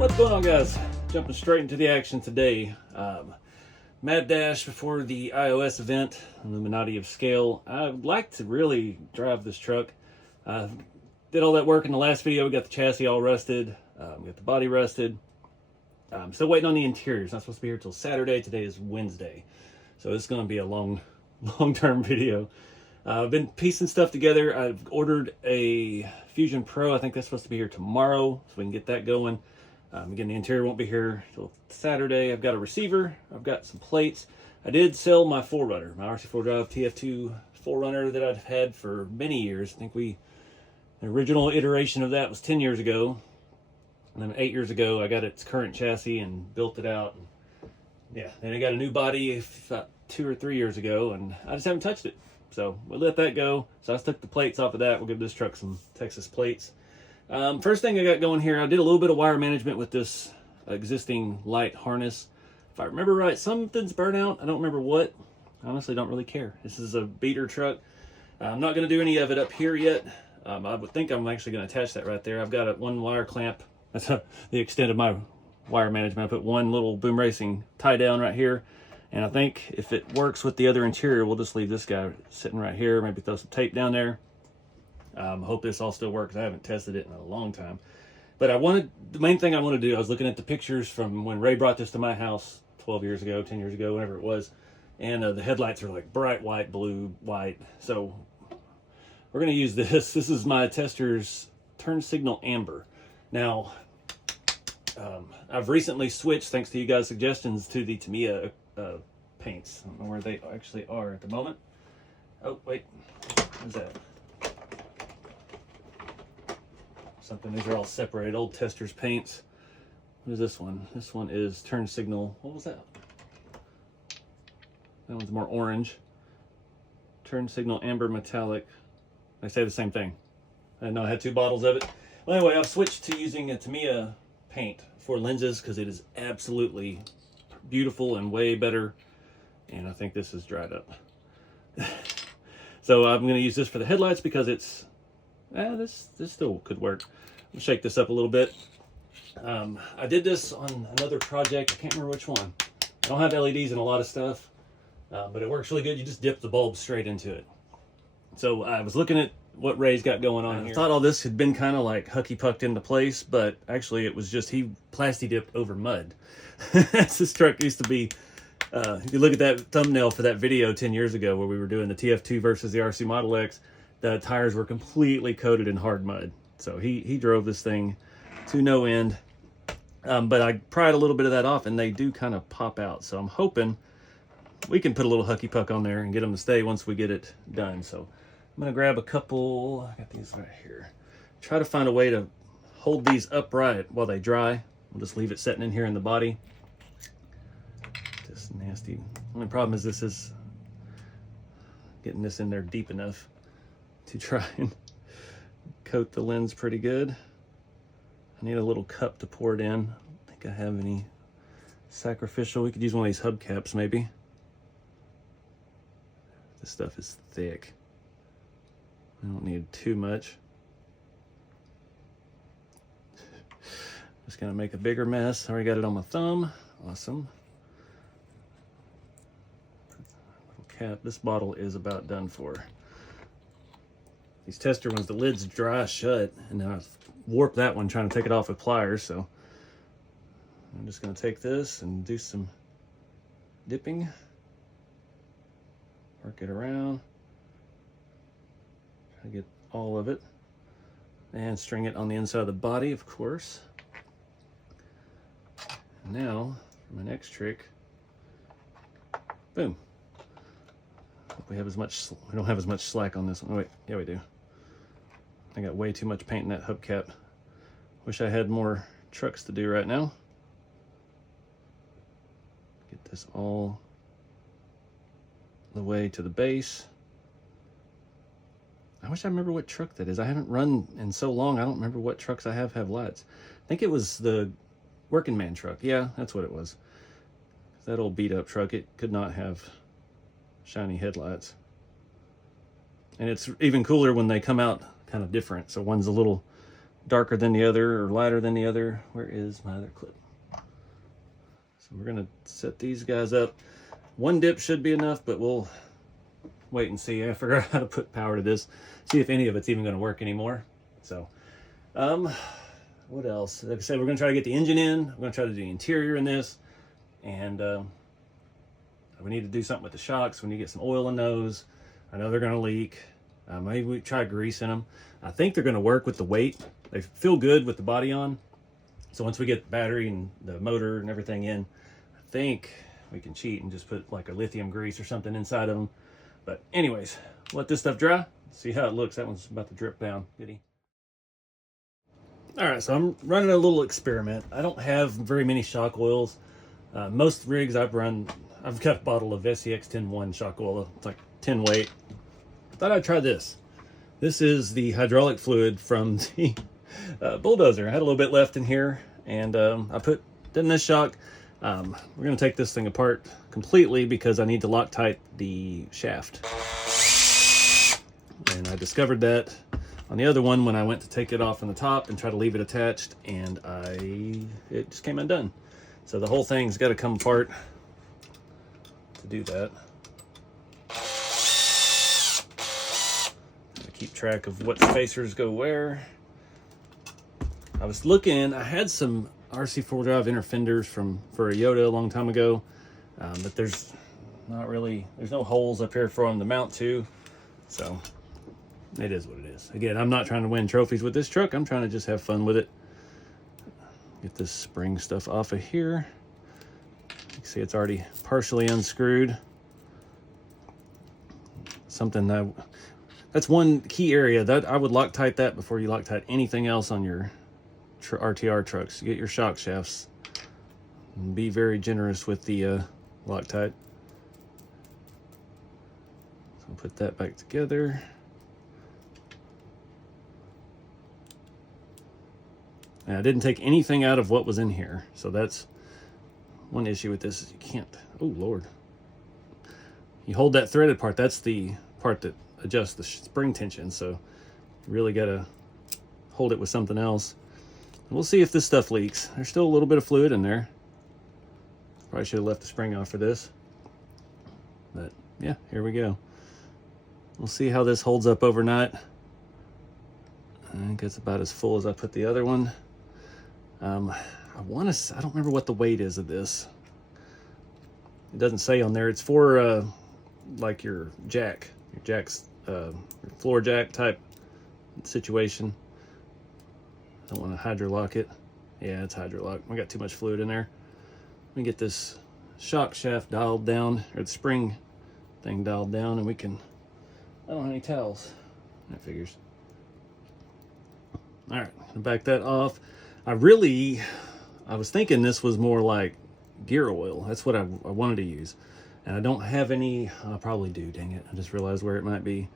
What's going on, guys? Jumping straight into the action today. Mad dash before the iOS event, Illuminati of Scale. I'd like to really drive this truck. Did all that work in the last video. We got the chassis all rusted. We got the body rusted. Still waiting on the interior. It's not supposed to be here till Saturday. Today is Wednesday. So it's going to be a long-term video. I've been piecing stuff together. I've ordered a Fusion Pro. I think that's supposed to be here tomorrow, so we can get that going. Again, the interior won't be here till Saturday. I've got a receiver. I've got some plates. I did sell my 4Runner, my RC4 Drive TF2 4Runner that I've had for many years. I think the original iteration of that was 10 years ago. And then 8 years ago, I got its current chassis and built it out. Yeah, then I got a new body about 2 or 3 years ago, and I just haven't touched it. So we'll let that go. So I took the plates off of that. We'll give this truck some Texas plates. First thing I got going here, I did a little bit of wire management with this existing light harness. If I remember right, something's burnt out. I don't remember what. I honestly don't really care. This is a beater truck. I'm not going to do any of it up here yet. I would think I'm actually going to attach that right there. I've got one wire clamp. That's the extent of my wire management. I put one little Boom Racing tie down right here. And I think if it works with the other interior, we'll just leave this guy sitting right here. Maybe throw some tape down there. Hope this all still works. I haven't tested it in a long time. But the main thing I want to do, I was looking at the pictures from when Ray brought this to my house 12 years ago, 10 years ago, whenever it was. And the headlights are like bright white, blue, white. So we're going to use this. This is my Tester's turn signal amber. Now, I've recently switched, thanks to you guys' suggestions, to the Tamiya paints. I don't know where they actually are at the moment. Oh, wait. What's that? Something. These are all separated. Old Tester's paints. What is this one? This one is turn signal. What was that? That one's more orange. Turn signal amber metallic. They say the same thing. I didn't know I had two bottles of it. Well, anyway, I've switched to using a Tamiya paint for lenses because it is absolutely beautiful and way better. And I think this is dried up. So I'm going to use this for the headlights because it's this still could work. I'll shake this up a little bit. I did this on another project. I can't remember which one. I don't have LEDs in a lot of stuff, but it works really good. You just dip the bulb straight into it. So I was looking at what Ray's got going on here. I thought all this had been kind of like hucky-pucked into place, but actually it was just he plasti-dipped over mud. This truck used to be, if you look at that thumbnail for that video 10 years ago where we were doing the TF2 versus the RCmodelex, the tires were completely coated in hard mud. So he drove this thing to no end. But I pried a little bit of that off and they do kind of pop out. So I'm hoping we can put a little hucky puck on there and get them to stay once we get it done. So I'm going to grab a couple. I got these right here. Try to find a way to hold these upright while they dry. We'll just leave it sitting in here in the body. Just nasty. Only problem is this is getting this in there deep enough to try and coat the lens pretty good. I need a little cup to pour it in. I don't think I have any sacrificial. We could use one of these hubcaps maybe. This stuff is thick. I don't need too much. Just gonna make a bigger mess. I already got it on my thumb. Awesome. Little cap. This bottle is about done for. These Tester ones, the lid's dry shut, and then I warped that one trying to take it off with pliers. So I'm just gonna take this and do some dipping. Work it around. Try to get all of it. And string it on the inside of the body, of course. And now, for my next trick, boom. Hope we don't have as much slack on this one. Oh, wait, yeah we do. I got way too much paint in that hubcap. Wish I had more trucks to do right now. Get this all the way to the base. I wish I remember what truck that is. I haven't run in so long. I don't remember what trucks I have lights. I think it was the working man truck. Yeah, that's what it was. That old beat up truck, it could not have shiny headlights. And it's even cooler when they come out kind of different. So one's a little darker than the other or lighter than the other. Where is my other clip? So we're gonna set these guys up. One dip should be enough, but we'll wait and see. I figure out how to put power to this, see if any of it's even gonna work anymore. So, what else? Like I said, we're gonna try to get the engine in. We're gonna try to do the interior in this, and we need to do something with the shocks. We need to get some oil in those. I know they're gonna leak. Maybe we try greasing them. I think they're gonna work with the weight. They feel good with the body on. So once we get the battery and the motor and everything in, I think we can cheat and just put like a lithium grease or something inside of them. But anyways, let this stuff dry, see how it looks. That one's about to drip down. Goody. All right, so I'm running a little experiment. I don't have very many shock oils. Most rigs I've run, I've got a bottle of SCX 10-1 shock oil. It's like 10 weight. Thought I'd try this. This is the hydraulic fluid from the bulldozer. I had a little bit left in here, and I put it in this shock. We're going to take this thing apart completely because I need to Loctite the shaft. And I discovered that on the other one when I went to take it off from the top and try to leave it attached, and it just came undone. So the whole thing's got to come apart to do that. Keep track of what spacers go where. I was looking, I had some RC4 drive inner fenders for a Yoda a long time ago, but there's no holes up here for them to mount to, so it is what it is. Again, I'm not trying to win trophies with this truck. I'm trying to just have fun with it. Get this spring stuff off of here. You can see it's already partially unscrewed. That's one key area that I would Loctite that before you Loctite anything else on your RTR trucks. You get your shock shafts. And be very generous with the Loctite. So I'll put that back together. And I didn't take anything out of what was in here. So that's one issue with this is you can't, oh Lord. You hold that threaded part, that's the part that adjusts the spring tension, so you really gotta hold it with something else. And we'll see if this stuff leaks. There's still a little bit of fluid in there. Probably should have left the spring off for this, but yeah, here we go. We'll see how this holds up overnight. I think it's about as full as I put the other one. I don't remember what the weight is of this. It doesn't say on there. It's for like your jack's floor jack type situation. I don't want to hydrolock it. Yeah, it's hydrolock. We got too much fluid in there. Let me get this shock shaft dialed down, or the spring thing dialed down, and we can, I don't have any towels. That figures. All right, gonna back that off. I was thinking this was more like gear oil. That's what I wanted to use. And I don't have any, I probably do, dang it. I just realized where it might be.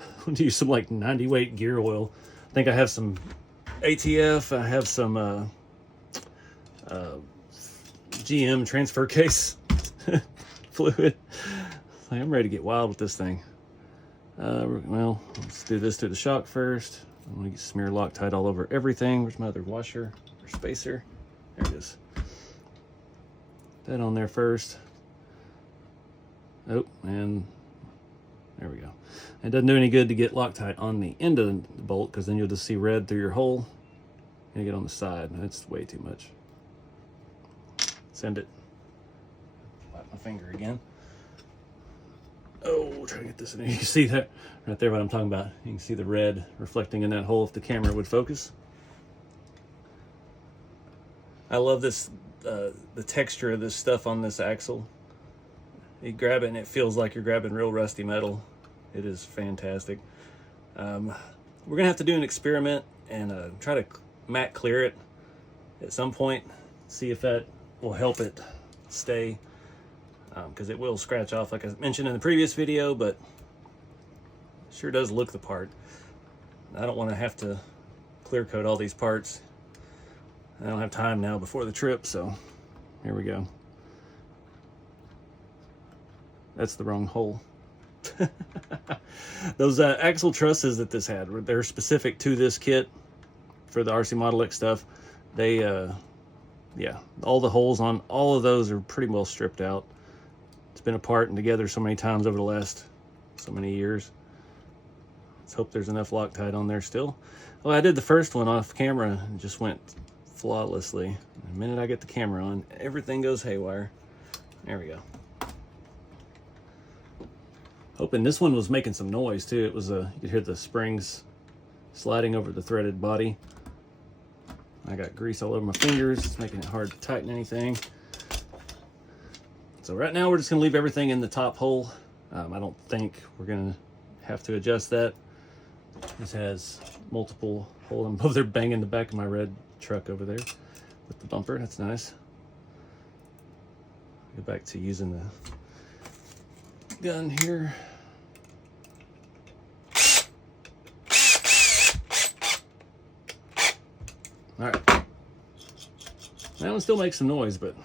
I'm gonna use some like 90 weight gear oil. I think I have some ATF, I have some GM transfer case fluid. I'm ready to get wild with this thing. Well, let's do this to the shock first. I'm gonna smear Loctite all over everything. Where's my other washer or spacer? There it is. That on there first. Oh, and there we go. It doesn't do any good to get Loctite on the end of the bolt because then you'll just see red through your hole. And get on the side. That's way too much. Send it. Wipe my finger again. Oh, try to get this in there. You can see that right there what I'm talking about. You can see the red reflecting in that hole if the camera would focus. I love this, the texture of this stuff on this axle. You grab it and it feels like you're grabbing real rusty metal. It is fantastic. We're gonna have to do an experiment and try to matte clear it at some point. See if that will help it stay. Because it will scratch off like I mentioned in the previous video, but it sure does look the part. I don't want to have to clear coat all these parts. I don't have time now before the trip, so here we go. That's the wrong hole. Those axle trusses that this had, they're specific to this kit. for the RCmodelex stuff, they yeah, all the holes on all of those are pretty well stripped out. It's been apart and together so many times over the last so many years. Let's hope there's enough Loctite on there still. Well, I did the first one off camera and just went flawlessly. The minute I get the camera on, everything goes haywire. There we go. Hoping this one was making some noise too. It was you could hear the springs sliding over the threaded body. I got grease all over my fingers. It's making it hard to tighten anything. So right now we're just gonna leave everything in the top hole. I don't think we're gonna have to adjust that. This has multiple holes. I'm both there banging the back of my red truck over there with the bumper. That's nice. Go back to using the gun here. All right. That one still makes some noise, but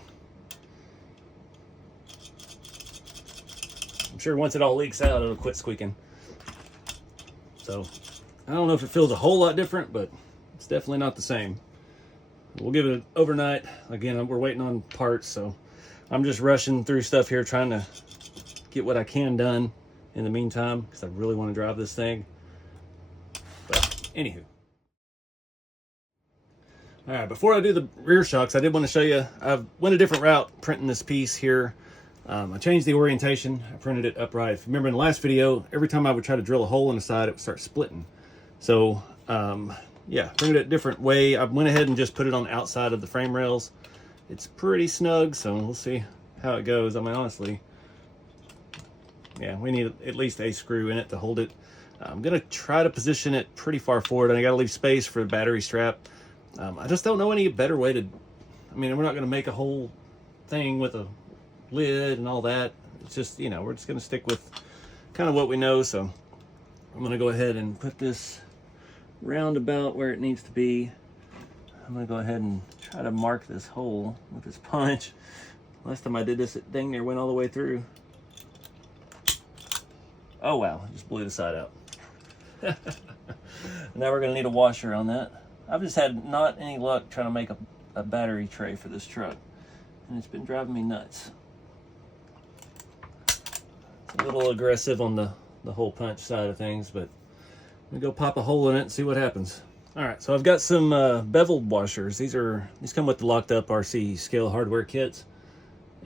I'm sure once it all leaks out, it'll quit squeaking. So I don't know if it feels a whole lot different, but it's definitely not the same. We'll give it an overnight. Again, we're waiting on parts, so I'm just rushing through stuff here, trying to get what I can done in the meantime, because I really want to drive this thing. But anywho. All right, before I do the rear shocks, I did want to show you, I went a different route printing this piece here. I changed the orientation. I printed it upright. If you remember in the last video, every time I would try to drill a hole in the side, it would start splitting. So yeah, printed it a different way. I went ahead and just put it on the outside of the frame rails. It's pretty snug, so we'll see how it goes. I mean, honestly, yeah, we need at least a screw in it to hold it. I'm gonna try to position it pretty far forward, and I gotta leave space for the battery strap. I just don't know any better way to, I mean, we're not going to make a whole thing with a lid and all that. It's just, you know, we're just going to stick with kind of what we know. So I'm going to go ahead and put this roundabout where it needs to be. I'm going to go ahead and try to mark this hole with this punch. Last time I did this, it dang near went all the way through. Oh wow, just blew the side out. Now we're going to need a washer on that. I've just had not any luck trying to make a battery tray for this truck, and it's been driving me nuts. It's a little aggressive on the hole punch side of things, but I'm gonna go pop a hole in it and see what happens. All right, so I've got some beveled washers. These come with the locked up RC scale hardware kits,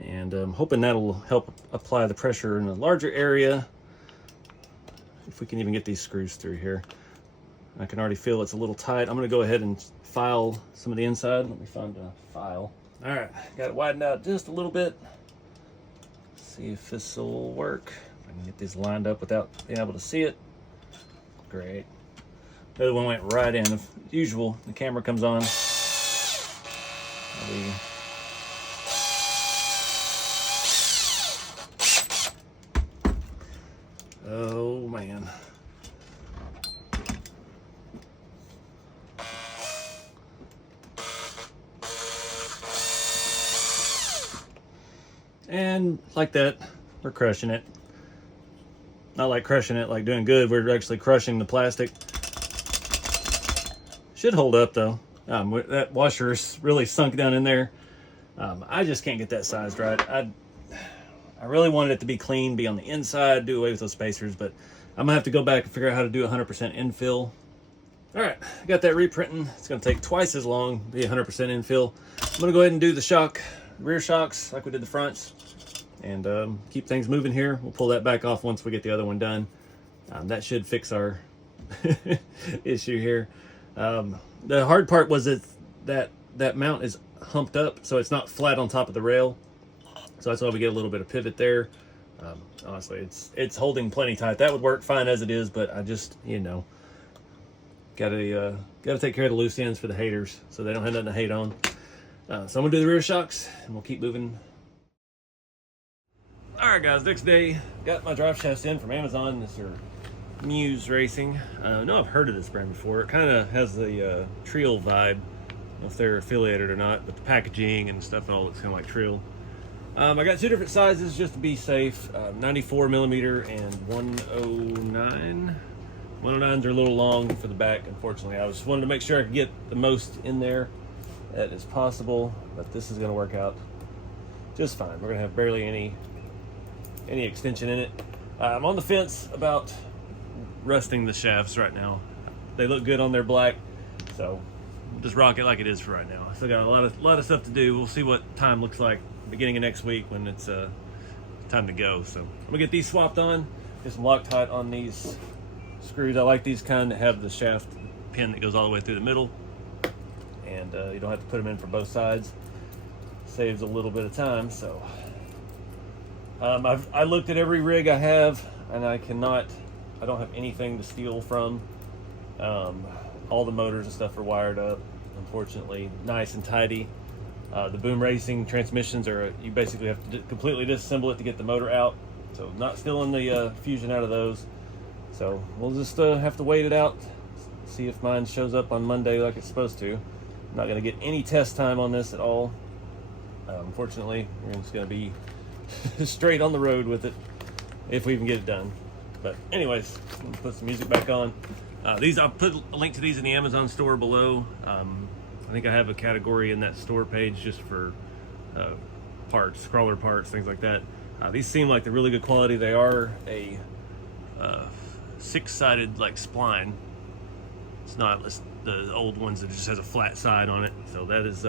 and I'm hoping that'll help apply the pressure in a larger area. If we can even get these screws through here. I can already feel it's a little tight. I'm gonna go ahead and file some of the inside. Let me find a file. All right, got it widened out just a little bit. See if this will work. If I can get these lined up without being able to see it. Great. The other one went right in. As usual, the camera comes on. Oh man. And like that, we're crushing it. Not like crushing it, like doing good. We're actually crushing the plastic. Should hold up though. That washer is really sunk down in there. I just can't get that sized right. I really wanted it to be clean, be on the inside, do away with those spacers, but I'm gonna have to go back and figure out how to do 100% infill. All right, I got that reprinting. It's gonna take twice as long to be 100% infill. I'm gonna go ahead and do the rear shocks like we did the fronts, and keep things moving here. We'll pull that back off once we get the other one done. That should fix our issue here. The hard part was that mount is humped up, so it's not flat on top of the rail. So that's why we get a little bit of pivot there. Honestly, it's holding plenty tight. That would work fine as it is, but I just, you know, gotta take care of the loose ends for the haters so they don't have nothing to hate on. So I'm gonna do the rear shocks and we'll keep moving. All right, guys, next day, got my drive shafts in from Amazon. This are Muse Racing. I know I've heard of this brand before. It kind of has the Trill vibe. I don't know if they're affiliated or not, but the packaging and stuff and all looks kind of like Trill. I got two different sizes just to be safe, 94 millimeter and 109. 109s are a little long for the back, unfortunately. I just wanted to make sure I could get the most in there that is possible, but this is going to work out just fine. We're going to have barely any extension in it. I'm on the fence about rusting the shafts right now. They look good on their black, so just rock it like it is for right now. I still got a lot of stuff to do. We'll see what time looks like beginning of next week when it's time to go. So I'm gonna get these swapped on, get some Loctite on these screws. I like these kind that have the shaft pin that goes all the way through the middle, and you don't have to put them in for both sides. Saves a little bit of time. So I looked at every rig I have, and I don't have anything to steal from. All the motors and stuff are wired up, unfortunately, nice and tidy. The Boom Racing transmissions you basically have to completely disassemble it to get the motor out. So not stealing the fusion out of those. So we'll just have to wait it out, see if mine shows up on Monday like it's supposed to. I'm not going to get any test time on this at all. Unfortunately, we're just going to be straight on the road with it if we even get it done. But anyways, I'm going to put some music back on. I'll put a link to these in the Amazon store below. I think I have a category in that store page just for parts, crawler parts, things like that. These seem like they're really good quality. They are a 6-sided like spline. It's not the old ones that just has a flat side on it. So that is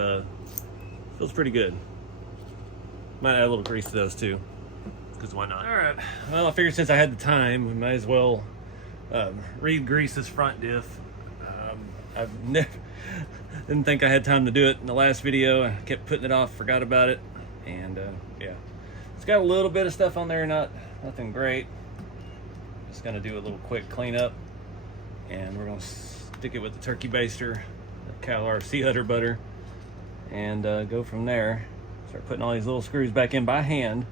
feels pretty good. Might add a little grease to those too, because why not? All right. Well, I figured since I had the time, we might as well re-grease this front diff. Didn't think I had time to do it in the last video. I kept putting it off, forgot about it, and yeah, it's got a little bit of stuff on there, nothing great. Just gonna do a little quick cleanup, and we're gonna stick it with the turkey baster, the Cal RC Udder butter, and go from there. Start putting all these little screws back in by hand,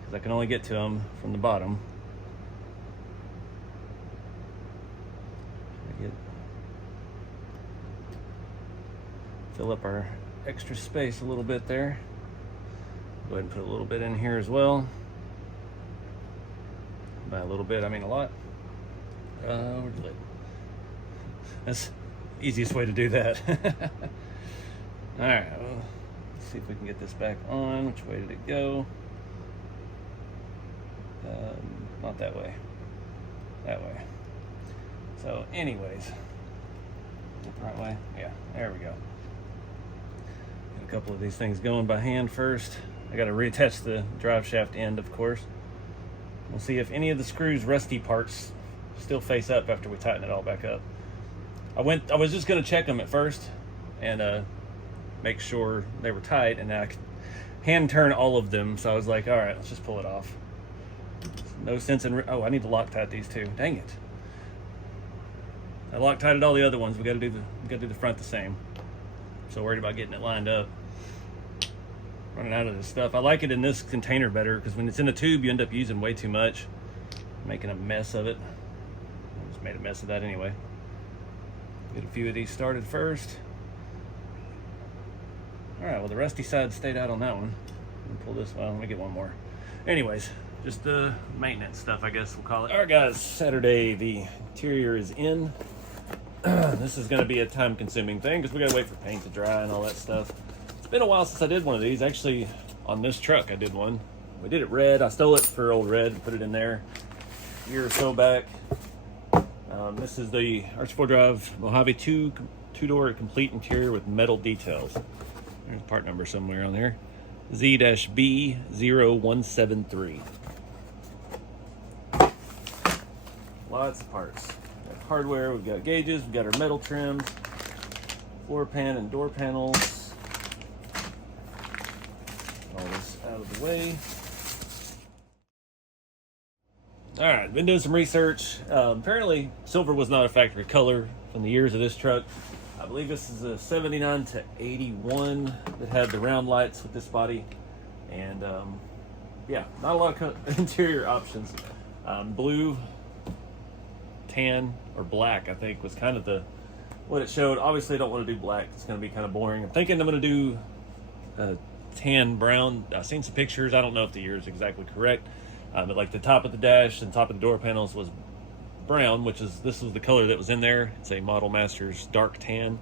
because I can only get to them from the bottom. Fill up our extra space a little bit there. Go ahead and put a little bit in here as well. By a little bit, I mean a lot. Where's the lid? That's the easiest way to do that. All right, well, let's see if we can get this back on. Which way did it go? Not that way. That way. So anyways, the right way? Yeah, there we go. A couple of these things going by hand first. I got to reattach the drive shaft end, of course. We'll see if any of the screws rusty parts still face up after we tighten it all back up. I was just going to check them at first and make sure they were tight, and I could hand turn all of them. So I was like, all right, let's just pull it off. No sense in I need to Loctite these too. Dang it! I Loctited all the other ones. We got to do the front the same. So worried about getting it lined up. Running out of this stuff. I like it in this container better, because when it's in a tube you end up using way too much, making a mess of it. I just made a mess of that anyway. Get a few of these started first. All right, well the rusty side stayed out on that one. Pull this one. Let me get one more. Anyways, just the maintenance stuff, I guess we'll call it. All right guys, Saturday, the interior is in. This is going to be a time-consuming thing because we got to wait for paint to dry and all that stuff. It's been a while since I did one of these. Actually, on this truck I did one. We did it red. I stole it for old red and put it in there a year or so back. This is the RC4 Drive Mojave two-door complete interior with metal details. There's part number somewhere on there. Z-B0173. Lots of parts. We've got hardware, we've got gauges, we've got our metal trims, floor pan and door panels. All this out of the way. All right, been doing some research. Apparently, silver was not a factory color from the years of this truck. I believe this is a 79 to 81 that had the round lights with this body. And yeah, not a lot of interior options. Blue, tan, or black, I think, was kind of what it showed. Obviously, I don't want to do black. It's going to be kind of boring. I'm thinking I'm going to do tan brown. I've seen some pictures. I don't know if the year is exactly correct. But like the top of the dash and top of the door panels was brown, this was the color that was in there. It's a Model Masters dark tan.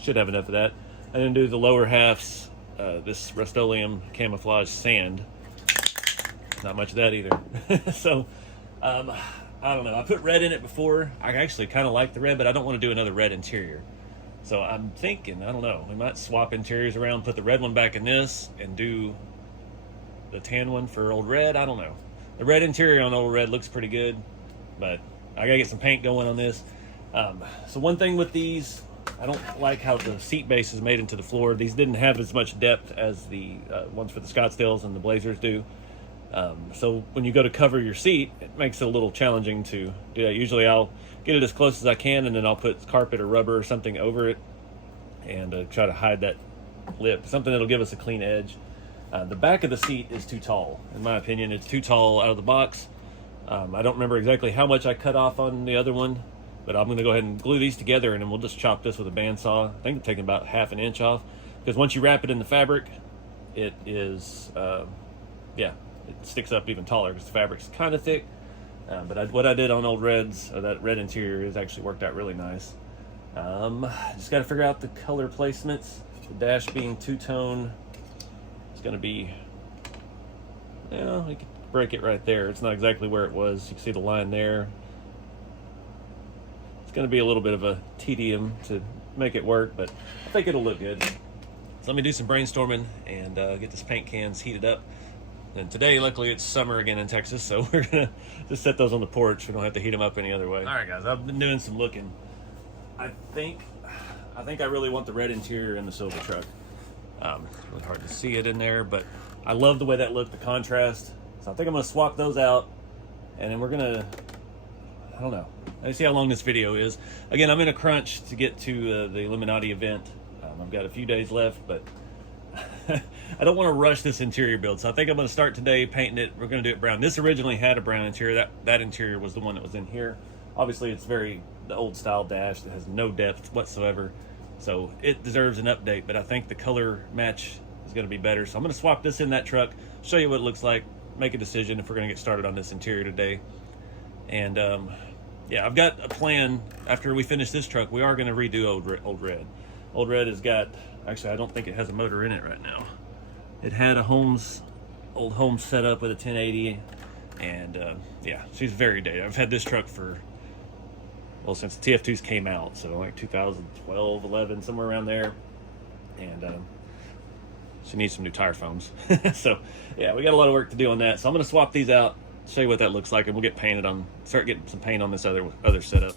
Should have enough of that. I didn't do the lower halves, this Rust-Oleum camouflage sand. Not much of that either. So, I don't know. I put red in it before. I actually kind of like the red, but I don't want to do another red interior. So I'm thinking, I don't know, we might swap interiors around, put the red one back in this, and do the tan one for Old Red. I don't know. The red interior on Old Red looks pretty good, but I gotta get some paint going on this. So one thing with these, I don't like how the seat base is made into the floor. These didn't have as much depth as the ones for the Scottsdales and the Blazers do. So when you go to cover your seat, it makes it a little challenging to do that. Usually I'll get it as close as I can, and then I'll put carpet or rubber or something over it and try to hide that lip, something that'll give us a clean edge. The back of the seat is too tall, in my opinion. It's too tall out of the box. I don't remember exactly how much I cut off on the other one, but I'm going to go ahead and glue these together, and then we'll just chop this with a bandsaw. I think I'm taking about 1/2 inch off, because once you wrap it in the fabric, it is, it sticks up even taller because the fabric's kind of thick. But what I did on Old Reds, that red interior, has actually worked out really nice. Just got to figure out the color placements. The dash being two-tone, it's going to be, you could break it right there. It's not exactly where it was. You can see the line there. It's going to be a little bit of a tedium to make it work, but I think it'll look good. So let me do some brainstorming and get this paint cans heated up. And today, luckily, it's summer again in Texas, so we're going to just set those on the porch. We don't have to heat them up any other way. All right, guys, I've been doing some looking. I think I really want the red interior in the silver truck. It's really hard to see it in there, but I love the way that looked, the contrast. So I think I'm going to swap those out, and then we're going to, I don't know. Let's see how long this video is. Again, I'm in a crunch to get to the Illuminati event. I've got a few days left, but I don't want to rush this interior build, so I think I'm going to start today painting it. We're going to do it brown. This originally had a brown interior. That interior was the one that was in here. Obviously, it's the old style dash that has no depth whatsoever, so it deserves an update, but I think the color match is going to be better. So I'm going to swap this in that truck, show you what it looks like, make a decision if we're going to get started on this interior today. And I've got a plan. After we finish this truck, we are going to redo Old Red. Old Red has got, actually, I don't think it has a motor in it right now. It had a old Holmes setup with a 1080, and she's very dated. I've had this truck since the TF2s came out, so like 2012, 11, somewhere around there, and she needs some new tire foams. So yeah, we got a lot of work to do on that. So I'm going to swap these out, show you what that looks like, and we'll start getting some paint on this other setup.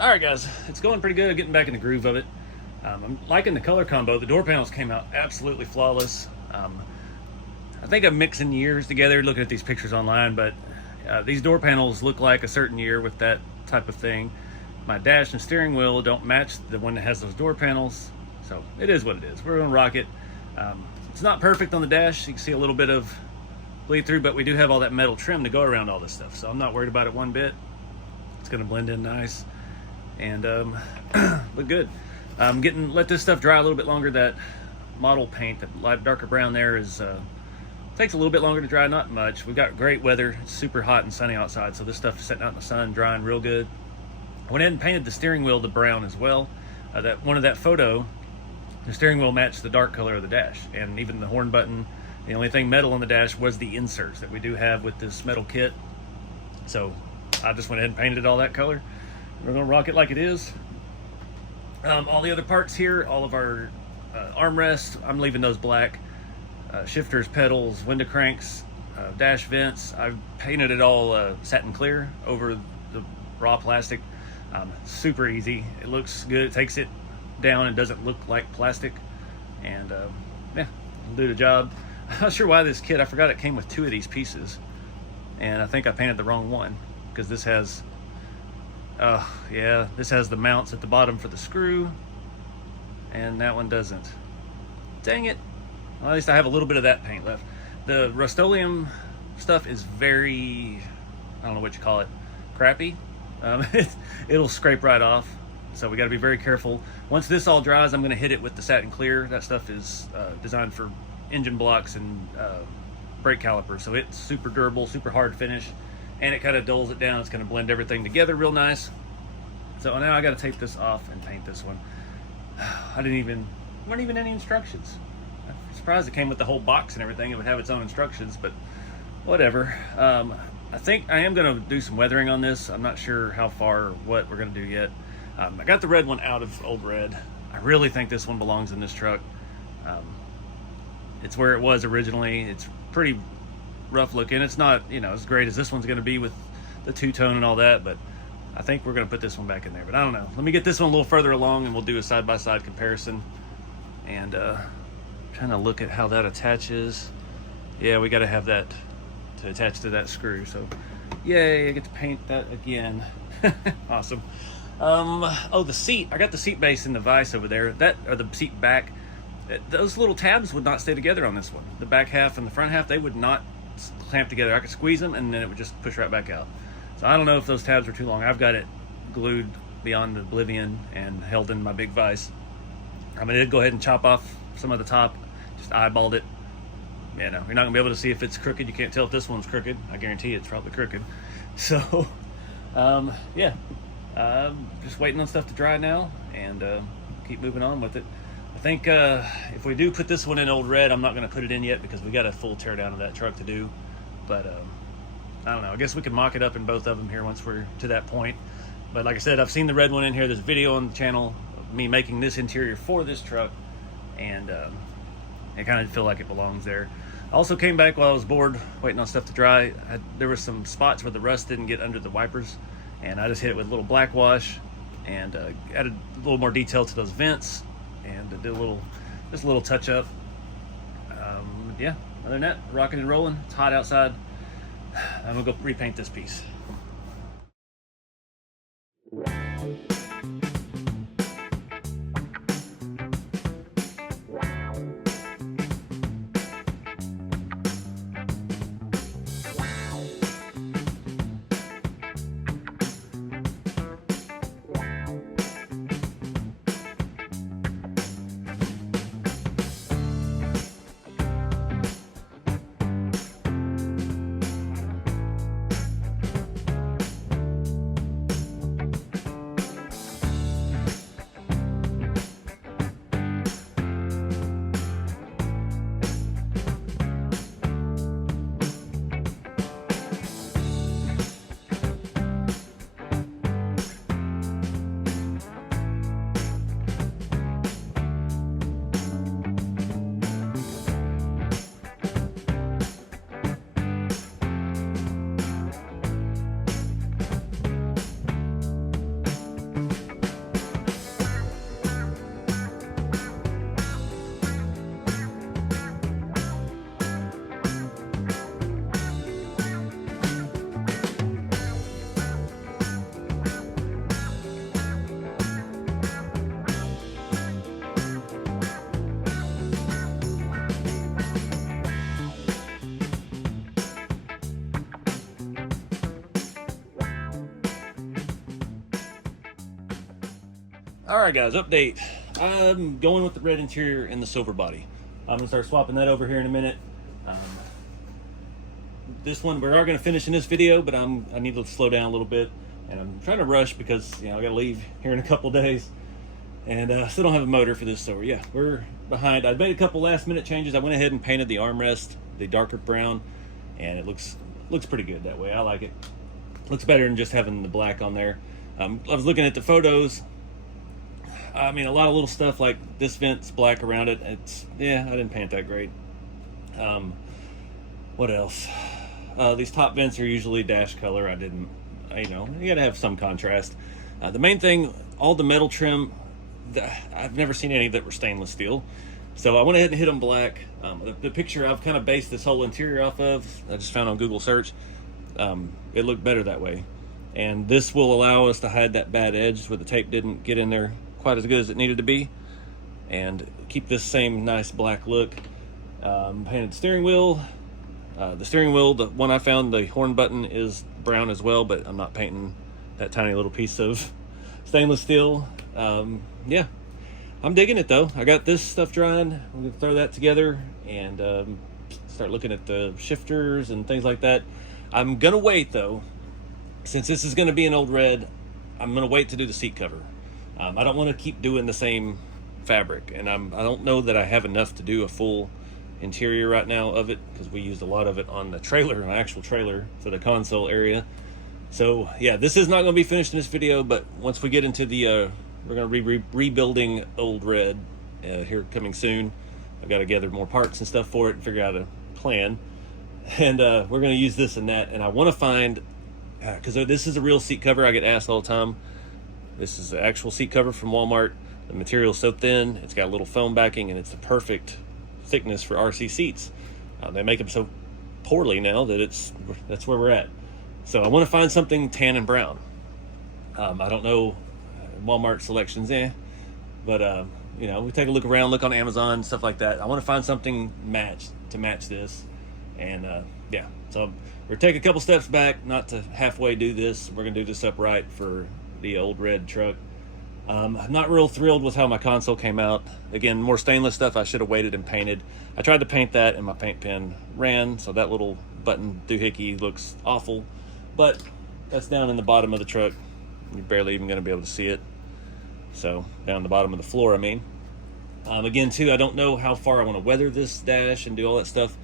All right, guys, it's going pretty good. Getting back in the groove of it. I'm liking the color combo. The door panels came out absolutely flawless. I think I'm mixing years together looking at these pictures online, but these door panels look like a certain year with that type of thing. My dash and steering wheel don't match the one that has those door panels, so it is what it is. We're gonna rock it. It's not perfect on the dash. You can see a little bit of bleed through, but we do have all that metal trim to go around all this stuff, so I'm not worried about it one bit. It's gonna blend in nice and look good. Let this stuff dry a little bit longer. That model paint, that light darker brown there, is takes a little bit longer to dry, not much. We've got great weather. It's super hot and sunny outside, so this stuff is sitting out in the sun, drying real good. I went ahead and painted the steering wheel the brown as well. That photo, the steering wheel matched the dark color of the dash, and even the horn button. The only thing metal on the dash was the inserts that we do have with this metal kit. So I just went ahead and painted all that color. We're gonna rock it like it is. All the other parts here, all of our armrests, I'm leaving those black. Shifters, pedals, window cranks, dash vents, I've painted it all satin clear over the raw plastic. Super easy. It looks good. It takes it down and doesn't look like plastic. And yeah, it'll do the job. I'm not sure why this kit, I forgot it came with 2 of these pieces. And I think I painted the wrong one, because this has, this has the mounts at the bottom for the screw, and that one doesn't. Dang it. Well, at least I have a little bit of that paint left. The Rust-Oleum stuff is very, I don't know what you call it, crappy. It'll scrape right off, so we got to be very careful. Once this all dries, I'm going to hit it with the satin clear. That stuff is designed for engine blocks and brake calipers, so it's super durable, super hard finish, and it kind of dulls it down. It's going to blend everything together real nice. So now I got to take this off and paint this one. Weren't even any instructions. I'm surprised it came with the whole box and everything. It would have its own instructions, but whatever. I think I am going to do some weathering on this. I'm not sure how far or what we're going to do yet. I got the red one out of Old Red. I really think this one belongs in this truck. It's where it was originally. It's pretty rough looking. It's not, as great as this one's going to be with the two-tone and all that, but I think we're going to put this one back in there. But I don't know. Let me get this one a little further along and we'll do a side-by-side comparison. And trying to look at how that attaches. Yeah, we got to have that to attach to that screw. So yay, I get to paint that again. Awesome. The seat. I got the seat base in the vise over there. Or the seat back. Those little tabs would not stay together on this one. The back half and the front half, they would not clamp together. I could squeeze them and then it would just push right back out. So I don't know if those tabs are too long. I've got it glued beyond oblivion and held in my big vise. I'm gonna go ahead and chop off some of the top. Just eyeballed it. You're not gonna be able to see if it's crooked. You can't tell if this one's crooked. I guarantee it's probably crooked. So, yeah. Just waiting on stuff to dry now and keep moving on with it. I think if we do put this one in Old Red, I'm not going to put it in yet because we got a full tear down of that truck to do. But I don't know. I guess we can mock it up in both of them here once we're to that point. But like I said, I've seen the red one in here. There's a video on the channel of me making this interior for this truck, and I kind of feel like it belongs there. I also came back while I was bored, waiting on stuff to dry. There were some spots where the rust didn't get under the wipers, and I just hit it with a little black wash and added a little more detail to those vents. And did just a little touch up. Yeah, other than that, rocking and rolling. It's hot outside. I'm gonna go repaint this piece. Alright guys, update. I'm going with the red interior and the silver body. I'm going to start swapping that over here in a minute. This one, we are going to finish in this video, but I need to slow down a little bit. And I'm trying to rush because, I got to leave here in a couple days. And I still don't have a motor for this, so yeah, we're behind. I made a couple last minute changes. I went ahead and painted the armrest, the darker brown, and it looks pretty good that way. I like it. Looks better than just having the black on there. I was looking at the photos. I mean, a lot of little stuff like this vent's black around it. I didn't paint that great. What else? These top vents are usually dash color. You gotta have some contrast. The main thing, all the metal trim, I've never seen any that were stainless steel. So I went ahead and hit them black. The picture I've kind of based this whole interior off of, I just found on Google search. It looked better that way. And this will allow us to hide that bad edge where the tape didn't get in there quite as good as it needed to be, and keep this same nice black look. Painted steering wheel. The steering wheel, the one I found, the horn button is brown as well, but I'm not painting that tiny little piece of stainless steel. Yeah, I'm digging it though. I got this stuff drying. I'm gonna throw that together and start looking at the shifters and things like that. I'm gonna wait though, since this is gonna be an old red. I'm gonna wait to do the seat cover. I don't want to keep doing the same fabric, and I don't know that I have enough to do a full interior right now of it, because we used a lot of it on the trailer, my actual trailer, for the console area. So yeah, this is not going to be finished in this video, but once we get into the we're going to be rebuilding old red here coming soon. I've got to gather more parts and stuff for it and figure out a plan, and we're going to use this and that. And I want to find, because this is a real seat cover, I get asked all the time. This is the actual seat cover from Walmart. The material is so thin, it's got a little foam backing, and it's the perfect thickness for RC seats. They make them so poorly now that that's where we're at. So I want to find something tan and brown. I don't know, Walmart selections, but we take a look around, look on Amazon, stuff like that. I want to find something to match this, and yeah. So we're taking a couple steps back, not to halfway do this. We're gonna do this upright for the old red truck. I'm not real thrilled with how my console came out. Again, more stainless stuff I should have waited and painted. I tried to paint that and my paint pen ran, so that little button doohickey looks awful. But that's down in the bottom of the truck. You're barely even going to be able to see it. So down the bottom of the floor, I mean. Again, too, I don't know how far I want to weather this dash and do all that stuff.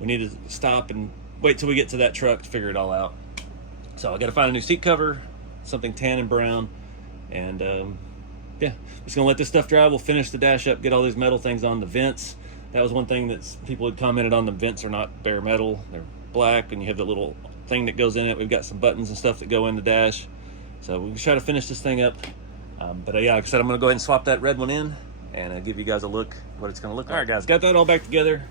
We need to stop and wait till we get to that truck to figure it all out. So I got to find a new seat cover, something tan and brown, and yeah, just gonna let this stuff dry. We'll finish the dash up, get all these metal things on the vents. That was one thing that people had commented on. The vents are not bare metal, they're black, and you have the little thing that goes in it. We've got some buttons and stuff that go in the dash, so we'll try to finish this thing up. But yeah, like I said, I'm gonna go ahead and swap that red one in and give you guys a look what it's gonna look like. All right guys, got that all back together.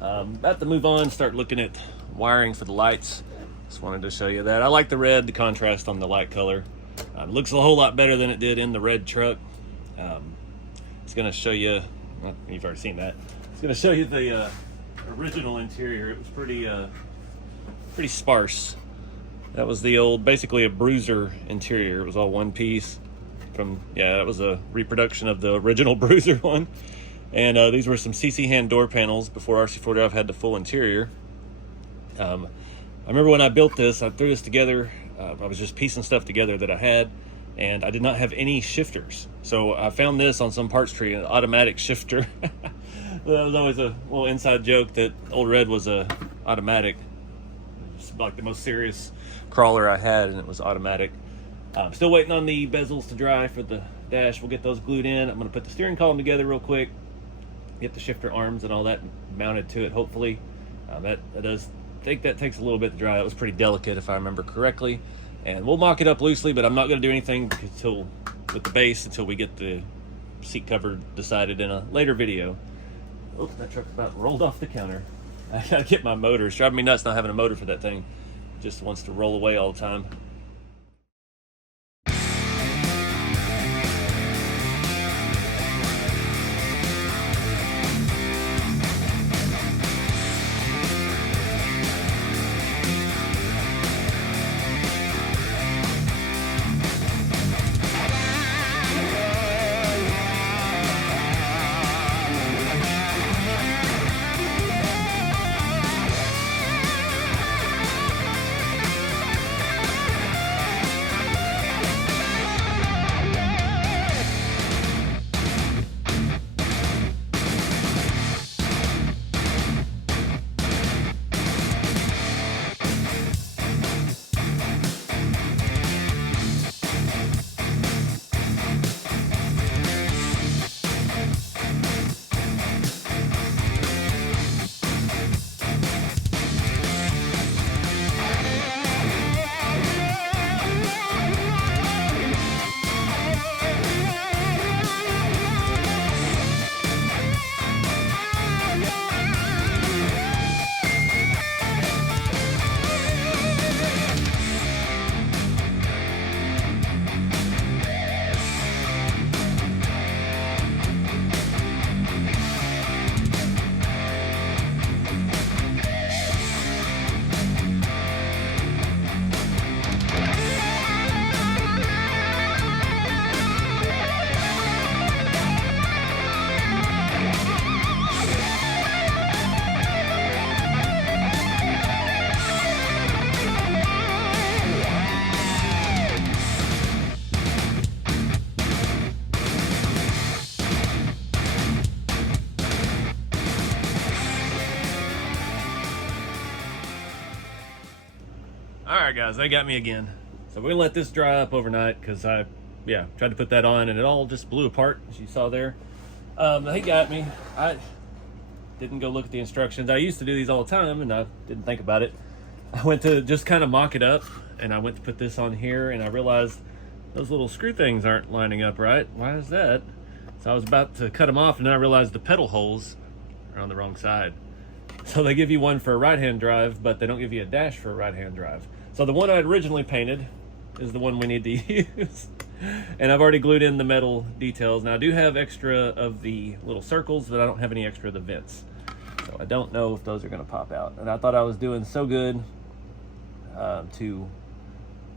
About to move on, start looking at wiring for the lights. Just wanted to show you that. I like the red, the contrast on the light color. It looks a whole lot better than it did in the red truck. It's going to show you, well, you've already seen that. It's going to show you the original interior. It was pretty sparse. That was the old, basically a bruiser interior. It was all one piece that was a reproduction of the original bruiser one. And these were some CC hand door panels before RC4 Drive had the full interior. I remember when I built this, I threw this together. I was just piecing stuff together that I had, and I did not have any shifters. So I found this on some parts tree, an automatic shifter. That was always a little inside joke that old red was a automatic. It's like the most serious crawler I had, and it was automatic. Still waiting on the bezels to dry for the dash. We'll get those glued in. I'm going to put the steering column together real quick, get the shifter arms and all that mounted to it, hopefully. That does. I think that takes a little bit to dry. It was pretty delicate if I remember correctly, and we'll mock it up loosely, but I'm not going to do anything with the base until we get the seat cover decided in a later video. Oops, that truck's about rolled off the counter. I gotta get my motor. It's driving me nuts not having a motor for that thing. It just wants to roll away all the time. All right, guys, they got me again. So we're gonna let this dry up overnight because I tried to put that on and it all just blew apart, as you saw there. They got me. I didn't go look at the instructions. I used to do these all the time and I didn't think about it. I went to just kind of mock it up and I went to put this on here and I realized those little screw things aren't lining up right. Why is that? So I was about to cut them off and then I realized the pedal holes are on the wrong side. So they give you one for a right-hand drive, but they don't give you a dash for a right-hand drive. So the one I originally painted is the one we need to use. And I've already glued in the metal details. Now I do have extra of the little circles, but I don't have any extra of the vents. So I don't know if those are gonna pop out. And I thought I was doing so good to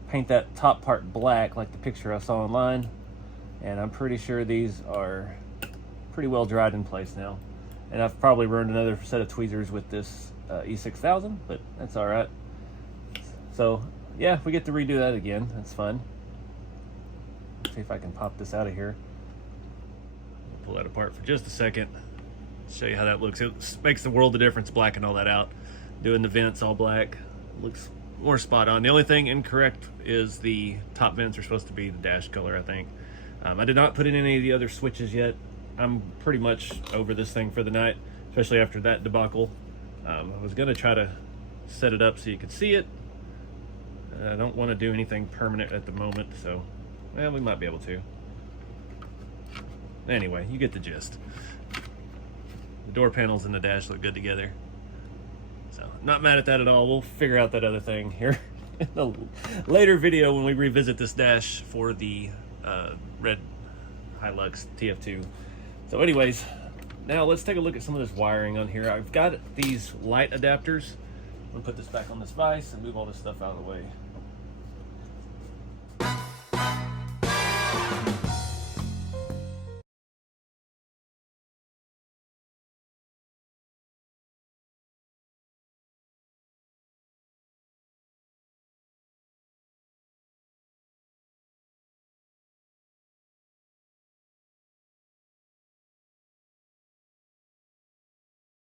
paint that top part black like the picture I saw online. And I'm pretty sure these are pretty well dried in place now. And I've probably ruined another set of tweezers with this E6000, but that's all right. So yeah, we get to redo that again. That's fun. Let's see if I can pop this out of here. I'll pull that apart for just a second. Show you how that looks. It makes the world of difference blacking all that out. Doing the vents all black looks more spot on. The only thing incorrect is the top vents are supposed to be the dash color, I think. I did not put in any of the other switches yet. I'm pretty much over this thing for the night, especially after that debacle. I was gonna try to set it up so you could see it. I don't want to do anything permanent at the moment, so well, we might be able to. Anyway, you get the gist. The door panels and the dash look good together. So, not mad at that at all. We'll figure out that other thing here in a later video when we revisit this dash for the red Hilux TF2. So anyways, now let's take a look at some of this wiring on here. I've got these light adapters. I'm gonna put this back on this vise and move all this stuff out of the way.